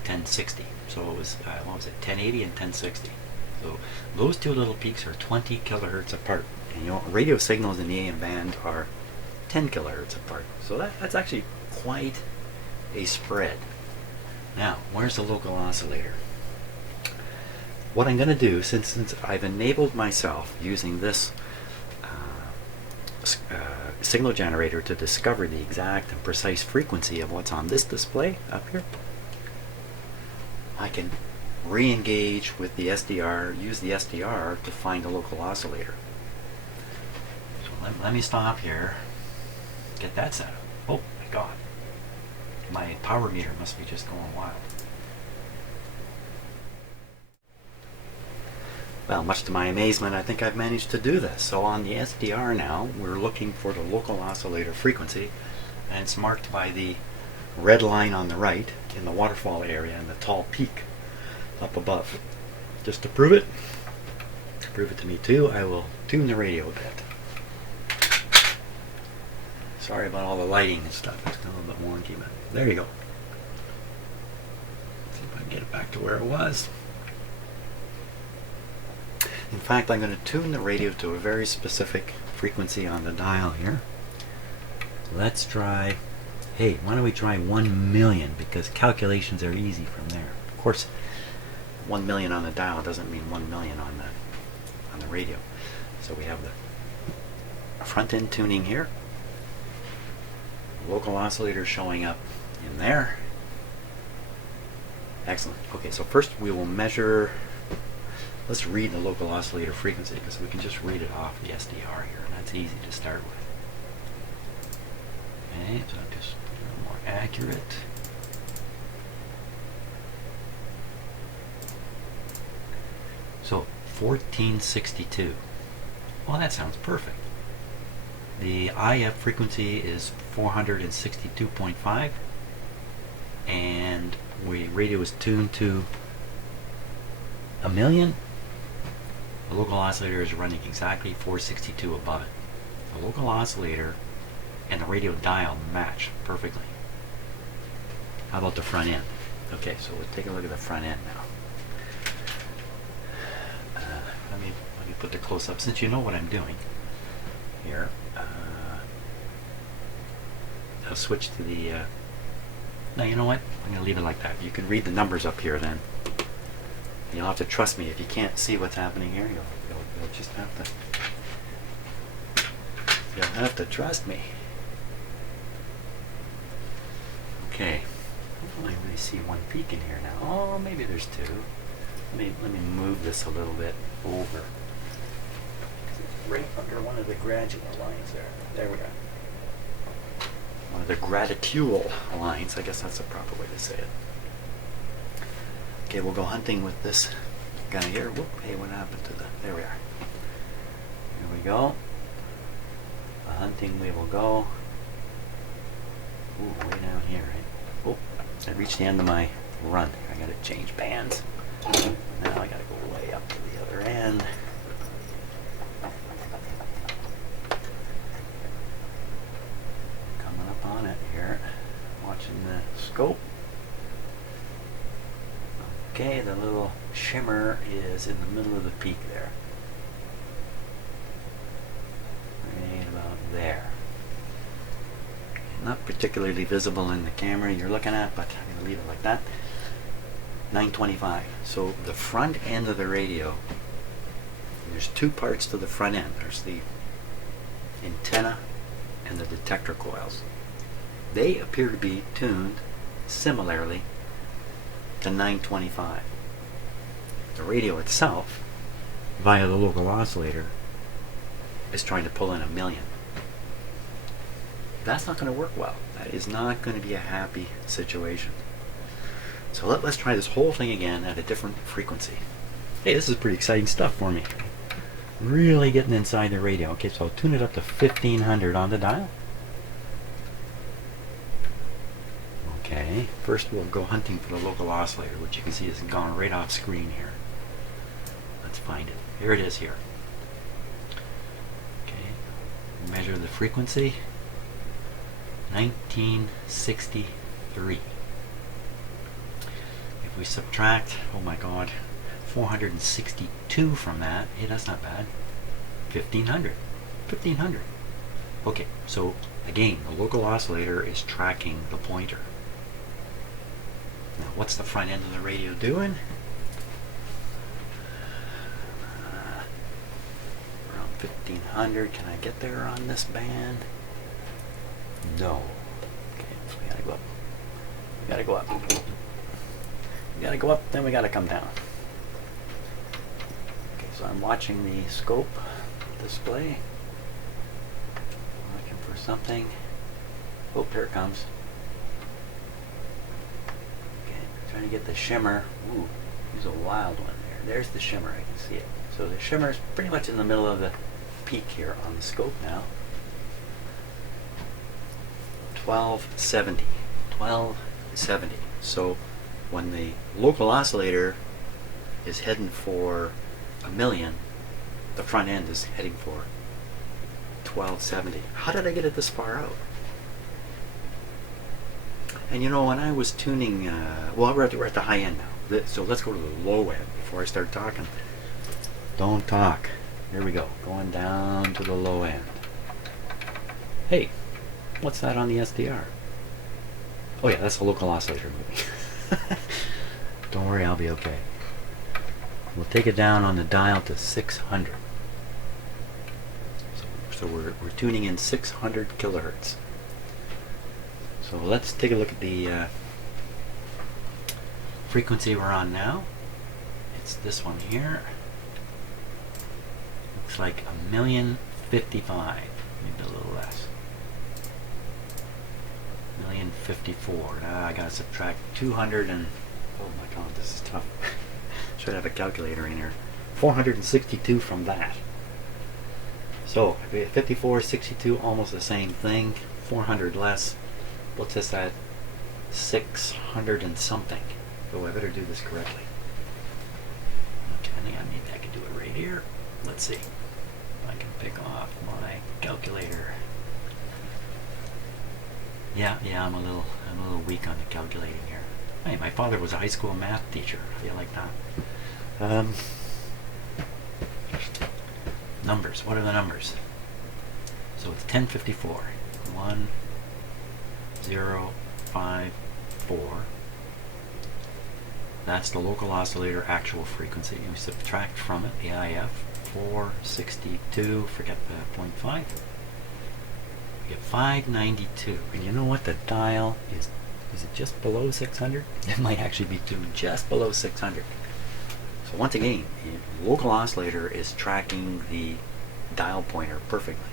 1060. So it was, what was it, 1080 and 1060. So those two little peaks are 20 kilohertz apart. And radio signals in the AM band are 10 kilohertz apart. So that's actually quite a spread. Now, where's the local oscillator? What I'm going to do, since I've enabled myself using this signal generator to discover the exact and precise frequency of what's on this display up here, I can re-engage with the SDR, use the SDR to find a local oscillator. So let me stop here, get that set up. Oh my god, my power meter must be just going wild. Well, much to my amazement, I think I've managed to do this. So on the SDR now, we're looking for the local oscillator frequency, and it's marked by the red line on the right in the waterfall area and the tall peak up above. Just to prove it to me too, I will tune the radio a bit. Sorry about all the lighting and stuff, it's a little bit wonky, but there you go. Let's see if I can get it back to where it was. In fact, I'm going to tune the radio to a very specific frequency on the dial here. Let's try, hey, why don't we try 1 million, because calculations are easy from there. Of course, 1 million on the dial doesn't mean 1 million on the radio. So we have the front end tuning here. Local oscillator showing up in there. Excellent. Okay, so first we will measure let's read the local oscillator frequency, because we can just read it off the SDR here, and that's easy to start with. Okay, so just a little more accurate. So 1462. Well, that sounds perfect. The IF frequency is 462.5, and radio is tuned to 1,000,000. The local oscillator is running exactly 462 above it. The local oscillator and the radio dial match perfectly. How about the front end? Okay, so we'll take a look at the front end now. Let me put the close up, since you know what I'm doing here. I'll switch to the. No, you know what? I'm going to leave it like that. You can read the numbers up here then. You'll have to trust me. If you can't see what's happening here, you'll just have to trust me. Okay. I only really see one peak in here now. Oh, maybe there's two. Let me move this a little bit over. It's right under one of the gradual lines there. There we go. One of the gradicule lines. I guess that's the proper way to say it. Okay, we'll go hunting with this guy here. Whoop, hey, what happened to the... There we are. Here we go. Hunting we will go. Ooh, way down here, right? Oh, I reached the end of my run. I gotta change bands. Now I gotta go way up to the other end. Coming up on it here. Watching the scope. Okay, the little shimmer is in the middle of the peak there. Right about there. Not particularly visible in the camera you're looking at, but I'm going to leave it like that. 925. So the front end of the radio, there's two parts to the front end. There's the antenna and the detector coils. They appear to be tuned similarly to 925. The radio itself, via the local oscillator, is trying to pull in 1,000,000. That's not going to work well. That is not going to be a happy situation. So let's try this whole thing again at a different frequency. Hey, this is pretty exciting stuff for me. Really getting inside the radio. Okay, so I'll tune it up to 1500 on the dial. Okay, first we'll go hunting for the local oscillator, which you can see has gone right off screen here. Let's find it. Here it is here. Okay, measure the frequency. 1963. If we subtract, oh my god, 462 from that, hey, that's not bad. 1500. 1500. Okay, so again, the local oscillator is tracking the pointer. Now, what's the front end of the radio doing? Around 1500. Can I get there on this band? No. Okay, so we gotta go up. We gotta go up. We gotta go up, then we gotta come down. Okay, so I'm watching the scope display. Looking for something. Oh, here it comes. Okay, trying to get the shimmer. Ooh, there's a wild one there. There's the shimmer, I can see it. So the shimmer is pretty much in the middle of the peak here on the scope now. 1270. 1270. So when the local oscillator is heading for 1,000,000, the front end is heading for 1270. How did I get it this far out? And you know, when I was tuning, well, we're at the high end now. So let's go to the low end before I start talking. Don't talk. Here we go. Going down to the low end. Hey, what's that on the SDR? Oh yeah, that's a local oscillator moving. Don't worry, I'll be okay. We'll take it down on the dial to 600. So we're tuning in 600 kilohertz. So let's take a look at the frequency we're on now. It's this one here. looks like 1,055,000, maybe a little less. 1,054,000. I gotta subtract 200 and, oh my god, this is tough. Should have a calculator in here. 462 from that. So 54, 62, almost the same thing. 400 less. What's this at? 600 and something. Oh, I better do this correctly. Okay, I think maybe I can do it right here. Let's see. I can pick off my calculator. Yeah, I'm a little weak on the calculating here. Hey, my father was a high school math teacher. I feel like that. Numbers. What are the numbers? So it's 1054. 1, 0, 5, 4. That's the local oscillator actual frequency. We subtract from it the IF. 462. Forget the 0.5. We get 592. And you know what? The dial is it just below 600? It might actually be tuned just below 600. So once again, the local oscillator is tracking the dial pointer perfectly.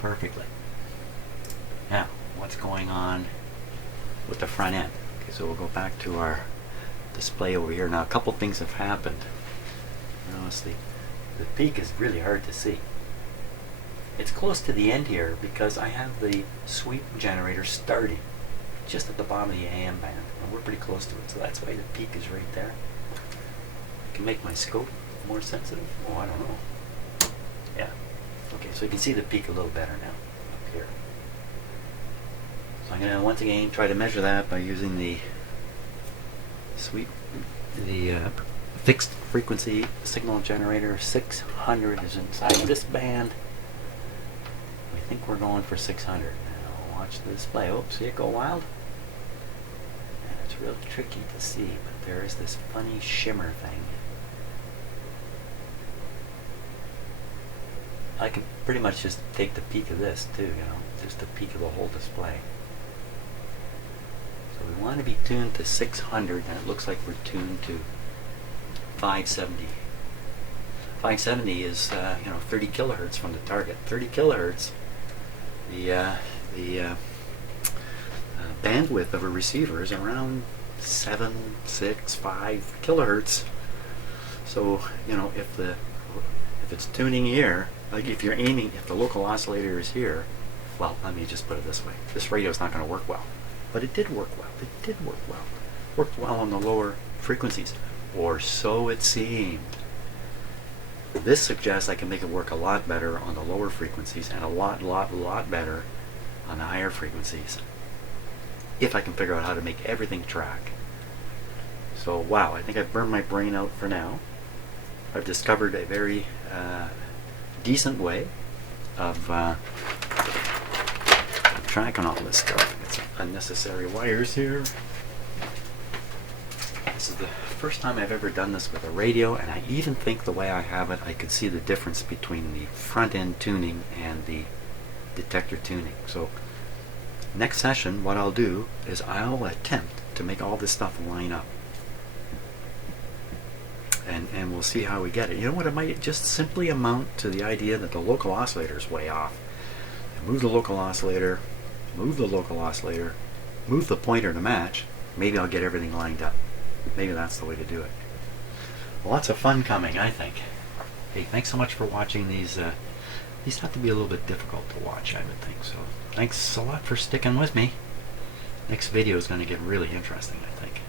Perfectly. Now, what's going on with the front end? Okay, so we'll go back to our display over here. Now, a couple things have happened. Honestly, the peak is really hard to see. It's close to the end here because I have the sweep generator starting just at the bottom of the AM band, and we're pretty close to it, so that's why the peak is right there. I can make my scope more sensitive. Oh, I don't know. Yeah. Okay, so you can see the peak a little better now up here. So I'm going to once again try to measure that by using the sweep, the fixed frequency signal generator. 600 is inside this band. I think we're going for 600. Now watch the display. Oh, see it go wild? And it's real tricky to see, but there is this funny shimmer thing. I can pretty much just take the peak of this too, you know, just the peak of the whole display. So we want to be tuned to 600, and it looks like we're tuned to 570. 570 is 30 kilohertz from the target. 30 kilohertz. The bandwidth of a receiver is around 765 kilohertz. So if it's tuning here, like if you're aiming, if the local oscillator is here, well, let me just put it this way: this radio is not going to work well, but it did work well. It did work well. Worked well on the lower frequencies, or so it seemed. This suggests I can make it work a lot better on the lower frequencies and a lot better on the higher frequencies, if I can figure out how to make everything track. So wow, I think I've burned my brain out for now. I've discovered a very decent way of tracking all this stuff. It's unnecessary wires here. This is the first time I've ever done this with a radio, and I even think the way I have it, I could see the difference between the front end tuning and the detector tuning. So next session, what I'll do is I'll attempt to make all this stuff line up, and we'll see how we get it. You know what, it might just simply amount to the idea that the local oscillator is way off. Move the local oscillator, move the local oscillator, move the pointer to match. Maybe I'll get everything lined up. Maybe that's the way to do it. Lots of fun coming, I think. Hey, thanks so much for watching these. These have to be a little bit difficult to watch, I would think. So thanks a lot for sticking with me. Next video is going to get really interesting, I think.